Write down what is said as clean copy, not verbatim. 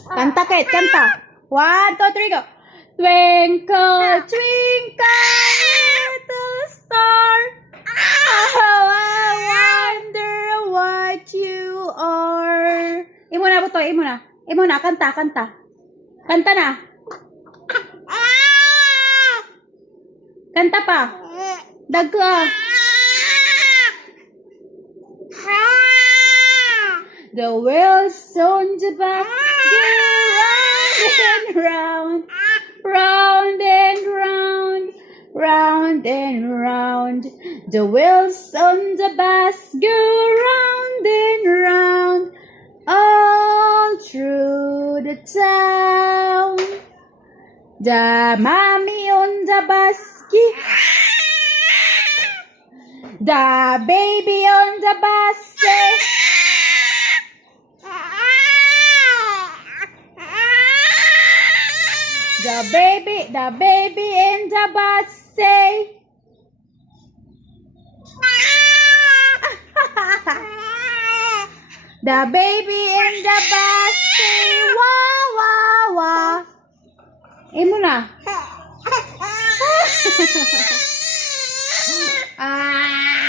Kanta, Kate, kanta. 1, 2, 3, go. Twinkle, twinkle, little star. How I wonder what you are. Imo na, Butoy, imo na. Imo na, kanta, kanta. Kanta na. Kanta pa. Dagka. The wheels on the bus go round and round, round and round, round and round. The wheels on the bus go round and round, all through the town. The mommy on the basket, the baby on the basket. The baby in the bus say, the baby in the bus say, wah, wah, wah. Imo na. Ah.